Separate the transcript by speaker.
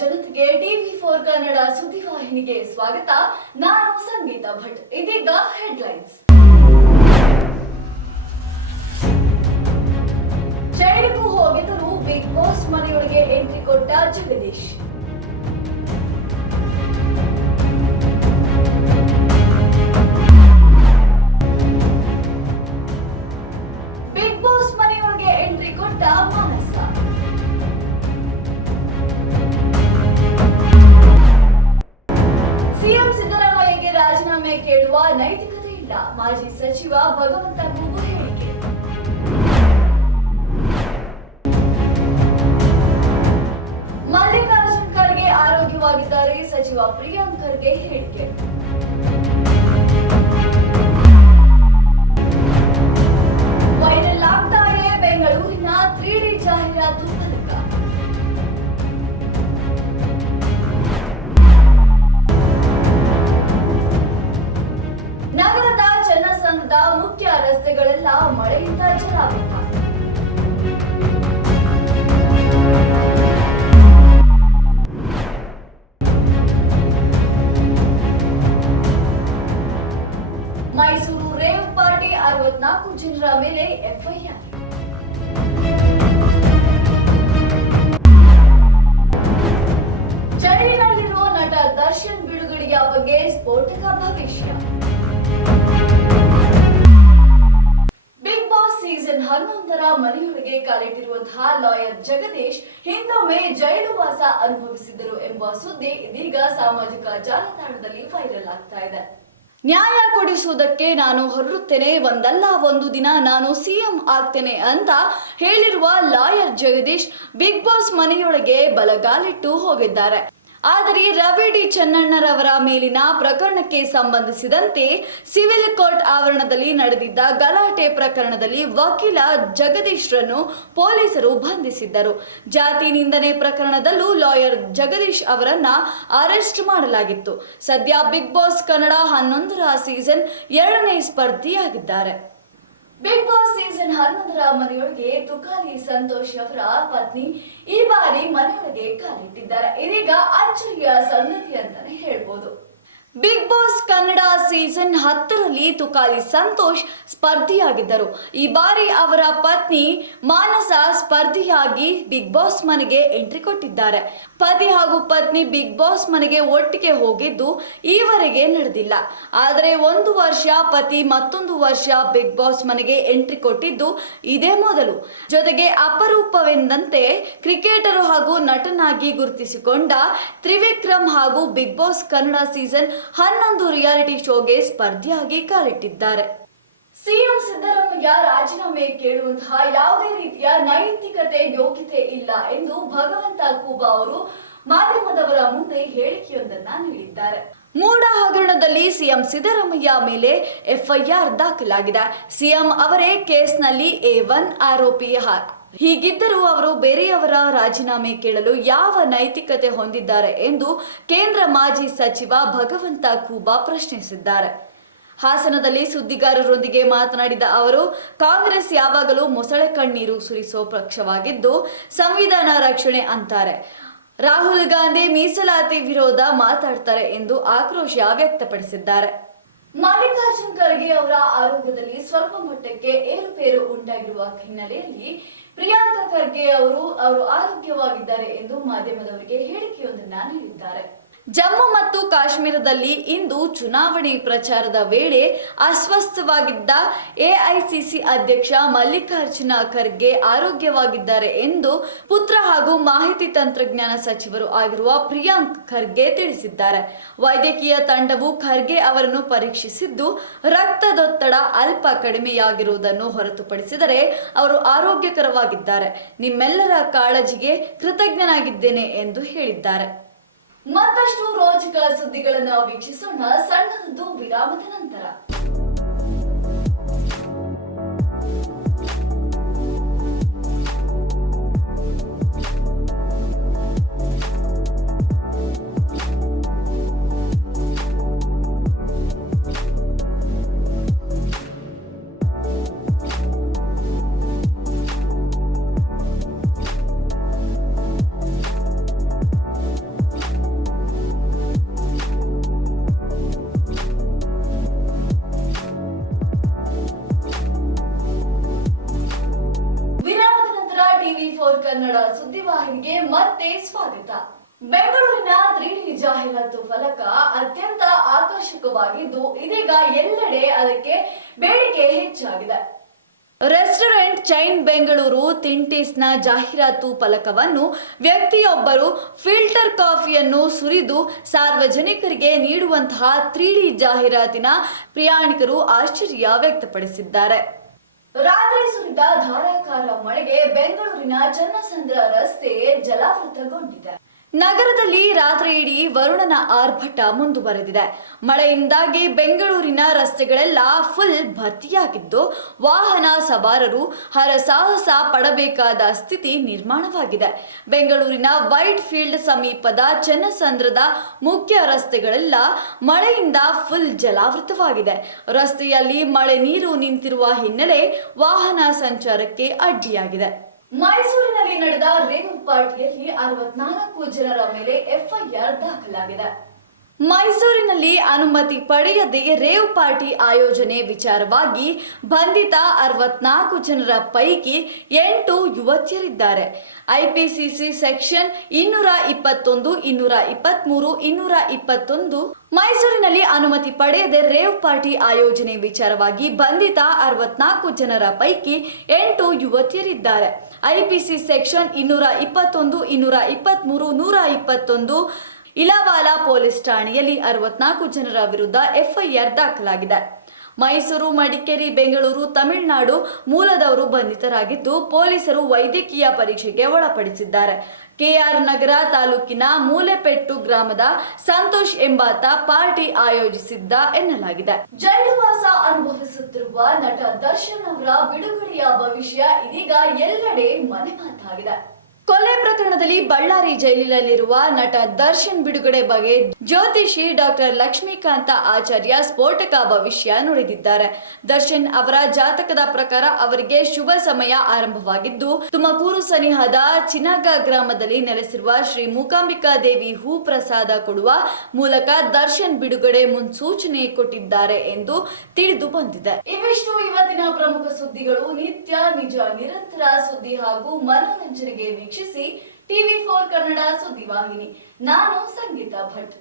Speaker 1: ಜನತೆಗೆ TV four Kannada ಸುದ್ದಿವಾಹಿನಿಗೆ ಸ್ವಾಗತ. ನಾನು ಸಂಗೀತಾ ಭಟ್. ಇದೀಗ ಹೆಡ್ಲೈನ್ಸ್. ಜೈಲಿಗೂ ಹೋಗಿದ್ದರೂ ಬಿಗ್ ಬಾಸ್ ಮನೆಯೊಳಗೆ ಎಂಟ್ರಿ ಕೊಟ್ಟ ಜಗದೀಶ್. ಕೇಳುವ ನೈತಿಕತೆ ಇಲ್ಲ. ಮಾಜಿ ಸಚಿವ ಭಗವಂತ ಖೂಬು ಹೇಳಿಕೆ. ಮಲ್ಲಿಕಾರ್ಜುನ್ ಖರ್ಗೆ ಆರೋಗ್ಯವಾಗಿದ್ದಾರೆ. ಸಚಿವ ಪ್ರಿಯಾಂಕ್ ಖರ್ಗೆ ಹೇಳಿಕೆ. ರಸ್ತೆಗಳೆಲ್ಲ ಮಳೆಯಿಂದ ಜಲಾವೃತ. ಮೈಸೂರು ರೇವ್ ಪಾರ್ಟಿ ಅರವತ್ನಾಲ್ಕು ಜನರ ಮೇಲೆ ಎಫ್ಐಆರ್. ಜೈಲಿನಲ್ಲಿರುವ ನಟ ದರ್ಶನ್ ಬಿಡುಗಡೆಯ ಬಗ್ಗೆ ಸ್ಫೋಟಕ ಭವಿಷ್ಯ. ಕಾಲಿಟ್ಟಿರುವಂತಹ ಲಾಯರ್ ಜಗದೀಶ್ ಹಿಂದೊಮ್ಮೆ ಜೈಲುವಾಸ ಅನುಭವಿಸಿದರು ಎಂಬ ಸುದ್ದಿ ಇದೀಗ ಸಾಮಾಜಿಕ ಜಾಲತಾಣದಲ್ಲಿ ವೈರಲ್ ಆಗ್ತಾ ಇದೆ. ನ್ಯಾಯ ಕೊಡಿಸುವುದಕ್ಕೆ ನಾನು ಹೊರಡುತ್ತೇನೆ, ಒಂದಲ್ಲ, ಒಂದು ದಿನ ನಾನು ಸಿಎಂ ಆಗ್ತೇನೆ ಅಂತ ಹೇಳಿರುವ ಲಾಯರ್ ಜಗದೀಶ್ ಬಿಗ್ ಬಾಸ್ ಮನೆಯೊಳಗೆ ಬಲಗಾಲಿಟ್ಟು ಹೋಗಿದ್ದಾರೆ. ಆದರೆ ರವಿ ಡಿ ಚೆನ್ನಣ್ಣರವರ ಮೇಲಿನ ಪ್ರಕರಣಕ್ಕೆ ಸಂಬಂಧಿಸಿದಂತೆ ಸಿವಿಲ್ ಕೋರ್ಟ್ ಆವರಣದಲ್ಲಿ ನಡೆದಿದ್ದ ಗಲಾಟೆ ಪ್ರಕರಣದಲ್ಲಿ ವಕೀಲ ಜಗದೀಶ್ರನ್ನು ಪೊಲೀಸರು ಬಂಧಿಸಿದ್ದರು. ಜಾತಿ ನಿಂದನೆ ಪ್ರಕರಣದಲ್ಲೂ ಲಾಯರ್ ಜಗದೀಶ್ ಅವರನ್ನ ಅರೆಸ್ಟ್ ಮಾಡಲಾಗಿತ್ತು. ಸದ್ಯ ಬಿಗ್ ಬಾಸ್ ಕನ್ನಡ ಹನ್ನೊಂದರ ಸೀಸನ್ ಎರಡನೇ ಸ್ಪರ್ಧಿಯಾಗಿದ್ದಾರೆ. ಬಿಗ್ ಬಾಸ್ ಸೀಸನ್ ಹನ್ನೊಂದರ ಮನೆಯೊಳಗೆ ತುಕಾಲಿ ಸಂತೋಷ್ ಅವರ ಪತ್ನಿ ಈ ಬಾರಿ ಮನೆಯೊಳಗೆ ಕಾಲಿಟ್ಟಿದ್ದಾರೆ ಇದೀಗ ಅಚ್ಚರಿಯ ಸಂಗತಿ ಅಂತಾನೆ ಹೇಳ್ಬೋದು. ಬಿಗ್ ಬಾಸ್ ಕನ್ನಡ ಸೀಸನ್ ಹತ್ತರಲ್ಲಿ ತುಕಾಲಿ ಸಂತೋಷ್ ಸ್ಪರ್ಧಿಯಾಗಿದ್ದರು. ಈ ಬಾರಿ ಅವರ ಪತ್ನಿ ಮಾನಸ ಸ್ಪರ್ಧಿಯಾಗಿ ಬಿಗ್ ಬಾಸ್ ಮನೆಗೆ ಎಂಟ್ರಿ ಕೊಟ್ಟಿದ್ದಾರೆ. ಪತಿ ಹಾಗೂ ಪತ್ನಿ ಬಿಗ್ ಬಾಸ್ ಮನೆಗೆ ಒಟ್ಟಿಗೆ ಹೋಗಿದ್ದು ಈವರೆಗೆ ನಡೆದಿಲ್ಲ. ಆದರೆ ಒಂದು ವರ್ಷ ಪತಿ ಮತ್ತೊಂದು ವರ್ಷ ಬಿಗ್ ಬಾಸ್ ಮನೆಗೆ ಎಂಟ್ರಿ ಕೊಟ್ಟಿದ್ದು ಇದೇ ಮೊದಲು. ಜೊತೆಗೆ ಅಪರೂಪವೆಂದಂತೆ ಕ್ರಿಕೆಟರು ಹಾಗೂ ನಟನಾಗಿ ಗುರುತಿಸಿಕೊಂಡ ತ್ರಿವಿಕ್ರಮ್ ಹಾಗೂ ಬಿಗ್ ಬಾಸ್ ಕನ್ನಡ ಸೀಸನ್ ಹನ್ನೊಂದು ರಿಯಾಲಿಟಿ ಶೋಗೆ ಸ್ಪರ್ಧಿಯಾಗಿ ಕಾಲಿಟ್ಟಿದ್ದಾರೆ. ಸಿಎಂ ಸಿದ್ದರಾಮಯ್ಯ ರಾಜೀನಾಮೆ ಕೇಳುವಂತಹ ಯಾವುದೇ ರೀತಿಯ ನೈತಿಕತೆ ಯೋಗ್ಯತೆ ಇಲ್ಲ ಎಂದು ಭಗವಂತ ಕೂಬಾ ಅವರು ಮಾಧ್ಯಮದವರ ಮುಂದೆ ಹೇಳಿಕೆಯೊಂದನ್ನ ನೀಡಿದ್ದಾರೆ. ಮೂಡ ಹಗರಣದಲ್ಲಿ ಸಿಎಂ ಸಿದ್ದರಾಮಯ್ಯ ಮೇಲೆ ಎಫ್ಐಆರ್ ದಾಖಲಾಗಿದೆ. ಸಿಎಂ ಅವರೇ ಕೇಸ್ನಲ್ಲಿ ಎ ಒನ್ ಆರೋಪಿ ಹೀಗಿದ್ದರೂ ಅವರು ಬೇರೆಯವರ ರಾಜೀನಾಮೆ ಕೇಳಲು ಯಾವ ನೈತಿಕತೆ ಹೊಂದಿದ್ದಾರೆ ಎಂದು ಕೇಂದ್ರ ಮಾಜಿ ಸಚಿವ ಭಗವಂತ ಖೂಬಾ ಪ್ರಶ್ನಿಸಿದ್ದಾರೆ. ಹಾಸನದಲ್ಲಿ ಸುದ್ದಿಗಾರರೊಂದಿಗೆ ಮಾತನಾಡಿದ ಅವರು, ಕಾಂಗ್ರೆಸ್ ಯಾವಾಗಲೂ ಮೊಸಳೆ ಕಣ್ಣೀರು ಸುರಿಸೋ ಪಕ್ಷವಾಗಿದ್ದು, ಸಂವಿಧಾನ ರಕ್ಷಣೆ ಅಂತಾರೆ. ರಾಹುಲ್ ಗಾಂಧಿ ಮೀಸಲಾತಿ ವಿರೋಧ ಮಾತಾಡ್ತಾರೆ ಎಂದು ಆಕ್ರೋಶ ವ್ಯಕ್ತಪಡಿಸಿದ್ದಾರೆ. ಮಲ್ಲಿಕಾರ್ಜುನ್ ಖರ್ಗೆ ಅವರ ಆರೋಗ್ಯದಲ್ಲಿ ಸ್ವಲ್ಪ ಮಟ್ಟಕ್ಕೆ ಏರುಪೇರು ಉಂಟಾಗಿರುವ ಹಿನ್ನೆಲೆಯಲ್ಲಿ ಪ್ರಿಯಾಂಕಾ ಖರ್ಗೆ ಅವರು ಅವರು ಆರೋಗ್ಯವಾಗಿದ್ದಾರೆ ಎಂದು ಮಾಧ್ಯಮದವರಿಗೆ ಹೇಳಿಕೆಯೊಂದನ್ನ ನೀಡಿದ್ದಾರೆ. ಜಮ್ಮು ಮತ್ತು ಕಾಶ್ಮೀರದಲ್ಲಿ ಇಂದು ಚುನಾವಣೆ ಪ್ರಚಾರದ ವೇಳೆ ಅಸ್ವಸ್ಥವಾಗಿದ್ದ ಎಐಸಿಸಿ ಅಧ್ಯಕ್ಷ ಮಲ್ಲಿಕಾರ್ಜುನ ಖರ್ಗೆ ಆರೋಗ್ಯವಾಗಿದ್ದಾರೆ ಎಂದು ಪುತ್ರ ಹಾಗೂ ಮಾಹಿತಿ ತಂತ್ರಜ್ಞಾನ ಸಚಿವರು ಆಗಿರುವ ಪ್ರಿಯಾಂಕ್ ಖರ್ಗೆ ತಿಳಿಸಿದ್ದಾರೆ. ವೈದ್ಯಕೀಯ ತಂಡವು ಖರ್ಗೆ ಅವರನ್ನು ಪರೀಕ್ಷಿಸಿದ್ದು, ರಕ್ತದೊತ್ತಡ ಅಲ್ಪ ಕಡಿಮೆಯಾಗಿರುವುದನ್ನು ಹೊರತುಪಡಿಸಿದರೆ ಅವರು ಆರೋಗ್ಯಕರವಾಗಿದ್ದಾರೆ. ನಿಮ್ಮೆಲ್ಲರ ಕಾಳಜಿಗೆ ಕೃತಜ್ಞನಾಗಿದ್ದೇನೆ ಎಂದು ಹೇಳಿದ್ದಾರೆ. ಮತ್ತಷ್ಟು ರೋಚಕ ಸುದ್ದಿಗಳನ್ನ ವೀಕ್ಷಿಸೋಣ. ಸಣ್ಣದೊಂದು ವಿರಾಮದ ನಂತರ. ವಾಹಿನಿಗೆ ಮತ್ತೆ ಸ್ವಾಗತ. ಬೆಂಗಳೂರಿನ ತ್ರೀ ಡಿ ಜಾಹೀರಾತು ಫಲಕ ಅತ್ಯಂತ ಆಕರ್ಷಕವಾಗಿದ್ದು, ಇದೀಗ ಎಲ್ಲೆಡೆ ಅದಕ್ಕೆ ಬೇಡಿಕೆ ಹೆಚ್ಚಾಗಿದೆ. ರೆಸ್ಟೋರೆಂಟ್ ಚೈನ್ ಬೆಂಗಳೂರು ತಿಂಟೀಸ್ನ ಜಾಹೀರಾತು ಫಲಕವನ್ನು ವ್ಯಕ್ತಿಯೊಬ್ಬರು ಫಿಲ್ಟರ್ ಕಾಫಿಯನ್ನು ಸುರಿದು ಸಾರ್ವಜನಿಕರಿಗೆ ನೀಡುವಂತಹ ತ್ರೀ ಡಿ ಜಾಹೀರಾತಿನ ಪ್ರಯಾಣಿಕರು ಆಶ್ಚರ್ಯ ವ್ಯಕ್ತಪಡಿಸಿದ್ದಾರೆ. ರಾತ್ರಿ ಸುರಿದ ಮಳೆಗೆ ಬೆಂಗಳೂರಿನ ಚನ್ನಸಂದ್ರ ರಸ್ತೆ ಜಲಾವೃತಗೊಂಡಿದೆ. ನಗರದಲ್ಲಿ ರಾತ್ರಿ ಇಡೀ ವರುಣನ ಆರ್ಭಟ ಮುಂದುವರೆದಿದೆ. ಮಳೆಯಿಂದಾಗಿ ಬೆಂಗಳೂರಿನ ರಸ್ತೆಗಳೆಲ್ಲ ಫುಲ್ ಭರ್ತಿಯಾಗಿದ್ದು ವಾಹನ ಸವಾರರು ಹರಸಾಹಸ ಪಡಬೇಕಾದ ಸ್ಥಿತಿ ನಿರ್ಮಾಣವಾಗಿದೆ. ಬೆಂಗಳೂರಿನ ವೈಟ್ ಫೀಲ್ಡ್ ಸಮೀಪದ ಚನ್ನಸಂದ್ರದ ಮುಖ್ಯ ರಸ್ತೆಗಳೆಲ್ಲ ಮಳೆಯಿಂದ ಫುಲ್ ಜಲಾವೃತವಾಗಿದೆ. ರಸ್ತೆಯಲ್ಲಿ ಮಳೆ ನೀರು ನಿಂತಿರುವ ಹಿನ್ನೆಲೆ ವಾಹನ ಸಂಚಾರಕ್ಕೆ ಅಡ್ಡಿಯಾಗಿದೆ. ಮೈಸೂರಿನಲ್ಲಿ ನಡೆದ ರೇವ್ ಪಾರ್ಟಿಯಲ್ಲಿ ಅರವತ್ನಾಲ್ಕು ಜನರ ಮೇಲೆ ಎಫ್ಐಆರ್ ದಾಖಲಾಗಿದೆ. ಮೈಸೂರಿನಲ್ಲಿ ಅನುಮತಿ ಪಡೆಯದೆ ರೇವ್ ಪಾರ್ಟಿ ಆಯೋಜನೆ ವಿಚಾರವಾಗಿ ಬಂಧಿತ ಅರವತ್ನಾಲ್ಕು ಜನರ ಪೈಕಿ ಎಂಟು ಯುವತಿಯರಿದ್ದಾರೆ. ಐಪಿಸಿಸಿ ಸೆಕ್ಷನ್ ಇನ್ನೂರ ಇಪ್ಪತ್ತೊಂದು, ಇನ್ನೂರ ಇಪ್ಪತ್ಮೂರು, ಇನ್ನೂರ ಇಪ್ಪತ್ತೊಂದು ಮೈಸೂರಿನಲ್ಲಿ ಅನುಮತಿ ಪಡೆಯದೆ ರೇವ್ ಪಾರ್ಟಿ ಆಯೋಜನೆ ವಿಚಾರವಾಗಿ ಬಂಧಿತ ಅರವತ್ನಾಲ್ಕು ಜನರ ಪೈಕಿ ಎಂಟು ಯುವತಿಯರಿದ್ದಾರೆ. ಐಪಿಸಿ ಸೆಕ್ಷನ್ ಇನ್ನೂರ ಇಪ್ಪತ್ತೊಂದು, ಇನ್ನೂರ ಇಪ್ಪತ್ಮೂರು, ನೂರ ಇಪ್ಪತ್ತೊಂದು ಇಲಾವಾಲ ಪೊಲೀಸ್ ಠಾಣೆಯಲ್ಲಿ ಅರವತ್ನಾಲ್ಕು ಜನರ ವಿರುದ್ಧ ಎಫ್ಐಆರ್ ದಾಖಲಾಗಿದೆ. ಮೈಸೂರು, ಮಡಿಕೇರಿ, ಬೆಂಗಳೂರು, ತಮಿಳುನಾಡು ಮೂಲದವರು ಬಂಧಿತರಾಗಿದ್ದು ಪೊಲೀಸರು ವೈದ್ಯಕೀಯ ಪರೀಕ್ಷೆಗೆ ಒಳಪಡಿಸಿದ್ದಾರೆ. ಕೆಆರ್ ನಗರ ತಾಲೂಕಿನ ಮೂಲೆಪೆಟ್ಟು ಗ್ರಾಮದ ಸಂತೋಷ್ ಎಂಬಾತ ಪಾರ್ಟಿ ಆಯೋಜಿಸಿದ್ದ ಎನ್ನಲಾಗಿದೆ. ಜೈಲುವಾಸ ಅನುಭವಿಸುತ್ತಿರುವ ನಟ ದರ್ಶನ್ ಅವರ ಬಿಡುಗಡೆಯ ಭವಿಷ್ಯ ಇದೀಗ ಎಲ್ಲೆಡೆ ಮನೆ ಮಾತಾಗಿದೆ. ಕೊಲೆ ಪ್ರಕರಣದಲ್ಲಿ ಬಳ್ಳಾರಿ ಜೈಲಿನಲ್ಲಿರುವ ನಟ ದರ್ಶನ್ ಬಿಡುಗಡೆ ಬಗ್ಗೆ ಜ್ಯೋತಿಷಿ ಡಾಕ್ಟರ್ ಲಕ್ಷ್ಮೀಕಾಂತ ಆಚಾರ್ಯ ಸ್ಫೋಟಕ ಭವಿಷ್ಯ ನುಡಿದಿದ್ದಾರೆ. ದರ್ಶನ್ ಅವರ ಜಾತಕದ ಪ್ರಕಾರ ಅವರಿಗೆ ಶುಭ ಸಮಯ ಆರಂಭವಾಗಿದ್ದು, ತುಮಕೂರು ಸನಿಹದ ಚಿನಗ ಗ್ರಾಮದಲ್ಲಿ ನೆಲೆಸಿರುವ ಶ್ರೀ ಮೂಕಾಂಬಿಕಾ ದೇವಿ ಹೂ ಪ್ರಸಾದ ಕೊಡುವ ಮೂಲಕ ದರ್ಶನ್ ಬಿಡುಗಡೆ ಮುನ್ಸೂಚನೆ ಕೊಟ್ಟಿದ್ದಾರೆ ಎಂದು ತಿಳಿದು ಬಂದಿದೆ. ಇವಿಷ್ಟು ಇವತ್ತಿನ ಪ್ರಮುಖ ಸುದ್ದಿಗಳು. ನಿತ್ಯ ನಿಜ, ನಿರಂತರ ಸುದ್ದಿ ಹಾಗೂ ಮನೋರಂಜನೆಗೆ ವೀಕ್ಷಿಸಿ ಟಿವಿ ಫೋರ್ ಕನ್ನಡ ಸುದ್ದಿವಾಹಿನಿ. ನಾನು ಸಂಗೀತ ಭಟ್.